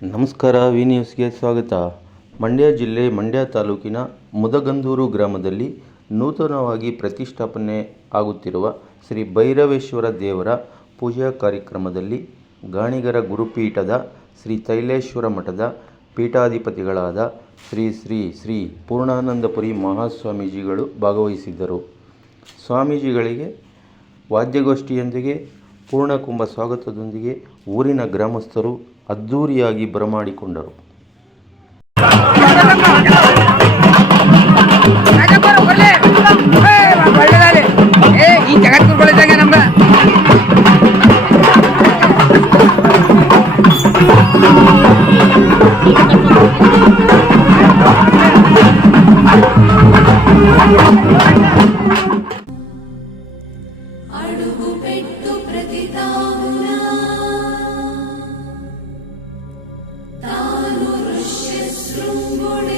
ನಮಸ್ಕಾರ, ವಿ ನ್ಯೂಸ್ಗೆ ಸ್ವಾಗತ. ಮಂಡ್ಯ ಜಿಲ್ಲೆ ಮಂಡ್ಯ ತಾಲೂಕಿನ ಮುದಗಂದೂರು ಗ್ರಾಮದಲ್ಲಿ ನೂತನವಾಗಿ ಪ್ರತಿಷ್ಠಾಪನೆ ಆಗುತ್ತಿರುವ ಶ್ರೀ ಭೈರವೇಶ್ವರ ದೇವರ ಪೂಜಾ ಕಾರ್ಯಕ್ರಮದಲ್ಲಿ ಗಾಣಿಗರ ಗುರುಪೀಠದ ಶ್ರೀ ತೈಲೇಶ್ವರ ಮಠದ ಪೀಠಾಧಿಪತಿಗಳಾದ ಶ್ರೀ ಶ್ರೀ ಶ್ರೀ ಪೂರ್ಣಾನಂದಪುರಿ ಮಹಾಸ್ವಾಮೀಜಿಗಳು ಭಾಗವಹಿಸಿದ್ದರು. ಸ್ವಾಮೀಜಿಗಳಿಗೆ, ವಾದ್ಯಗೋಷ್ಠಿಯೊಂದಿಗೆ, ಪೂರ್ಣಕುಂಭ ಸ್ವಾಗತದೊಂದಿಗೆ ಊರಿನ ಗ್ರಾಮಸ್ಥರು ಅದ್ಧೂರಿಯಾಗಿ ಬರಮಾಡಿಕೊಂಡರು. morning.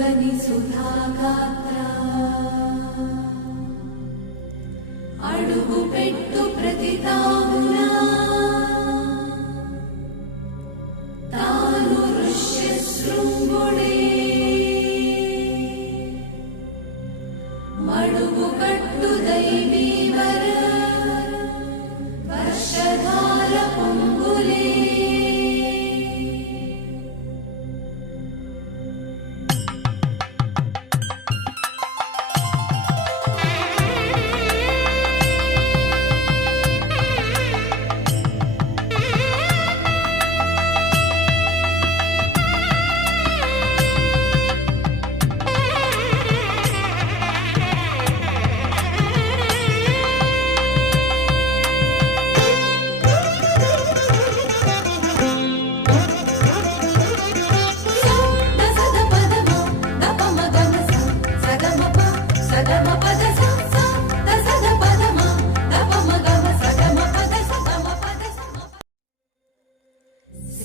అరుపెరుగని సుధాగాత్ర అడుగు పెట్టు ప్రతి తామునా. తాను ఋష్య శృంగుడే మడుగు కట్టు దైవీ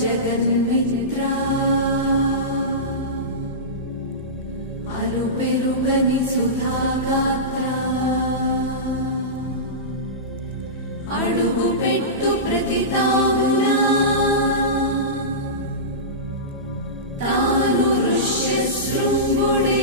జగన్మిత్రా. అరుపెరుగని సుధాగాత్ర అడుగు పెట్టు ప్రతిదామున తాను ఋష్య శృంగుడే